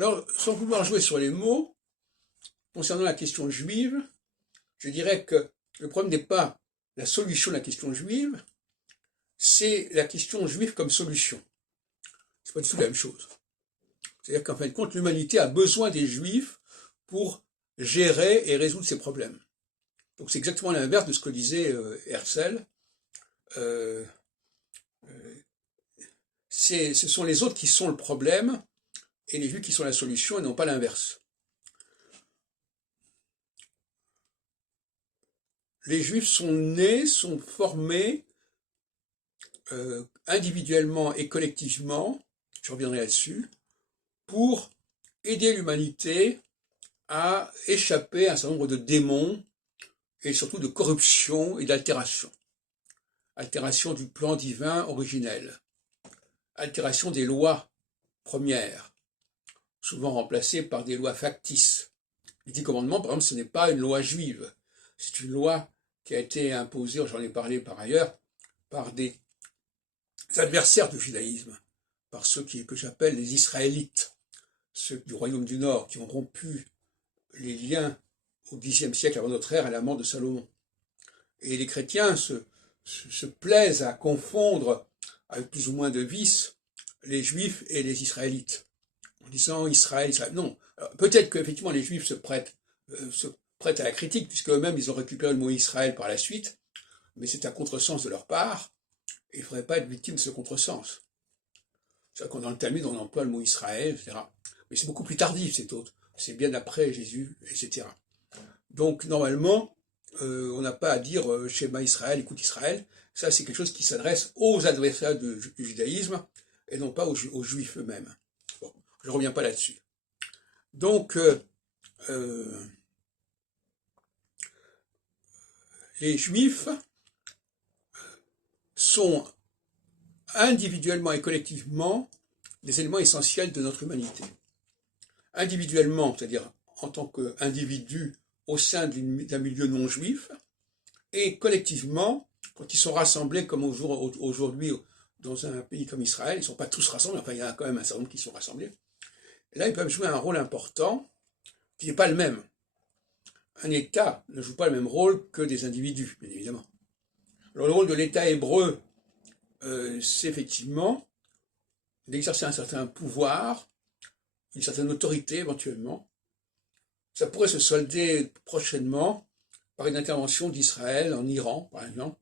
Alors, sans vouloir jouer sur les mots, concernant la question juive, je dirais que le problème n'est pas la solution de la question juive, c'est la question juive comme solution. C'est pas du tout la même chose. C'est-à-dire qu'en fin de compte, l'humanité a besoin des juifs pour gérer et résoudre ses problèmes. Donc c'est exactement l'inverse de ce que disait Herzl. Ce sont les autres qui sont le problème et les juifs qui sont la solution et non pas l'inverse. Les juifs sont nés, sont formés individuellement et collectivement, je reviendrai là-dessus, pour aider l'humanité à échapper à un certain nombre de démons et surtout de corruption et d'altération. Altération du plan divin originel, altération des lois premières, souvent remplacées par des lois factices. Les 10 commandements, par exemple, ce n'est pas une loi juive, c'est une loi qui a été imposée, j'en ai parlé par ailleurs, par des adversaires du judaïsme, par ceux que j'appelle les Israélites, ceux du royaume du Nord, qui ont rompu les liens au Xe siècle avant notre ère à la mort de Salomon. Et les chrétiens se plaisent à confondre, avec plus ou moins de vices, les Juifs et les Israélites, en disant Israël, Israël. Non, peut-être qu'effectivement les Juifs se prêtent à la critique, puisque eux-mêmes ils ont récupéré le mot Israël par la suite, mais c'est un contresens de leur part, et il ne faudrait pas être victime de ce contresens. C'est vrai qu'on dans le Talmud on emploie le mot Israël, etc. Mais c'est beaucoup plus tardif, c'est autre. C'est bien après Jésus, etc. Donc normalement, on n'a pas à dire Shema Israël, écoute Israël. Ça, c'est quelque chose qui s'adresse aux adversaires du judaïsme et non pas aux juifs eux-mêmes. Bon, je ne reviens pas là-dessus. Donc, les juifs sont individuellement et collectivement des éléments essentiels de notre humanité. Individuellement, c'est-à-dire en tant qu'individu au sein d'un milieu non juif, et collectivement, quand ils sont rassemblés comme aujourd'hui dans un pays comme Israël, ils ne sont pas tous rassemblés, enfin il y en a quand même un certain nombre qui sont rassemblés, et là ils peuvent jouer un rôle important qui n'est pas le même. Un État ne joue pas le même rôle que des individus, bien évidemment. Alors le rôle de l'État hébreu, c'est effectivement d'exercer un certain pouvoir, une certaine autorité éventuellement. Ça pourrait se solder prochainement par une intervention d'Israël en Iran, par exemple.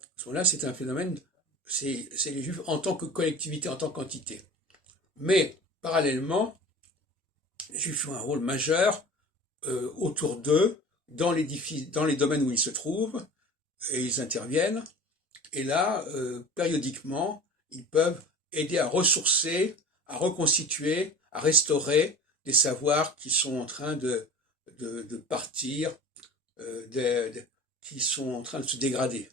À ce moment-là, c'est un phénomène, c'est les Juifs en tant que collectivité, en tant qu'entité. Mais, parallèlement, les Juifs jouent un rôle majeur autour d'eux, dans les domaines où ils se trouvent, et ils interviennent. Et là, périodiquement, ils peuvent aider à ressourcer, à reconstituer, à restaurer des savoirs qui sont en train de partir, qui sont en train de se dégrader.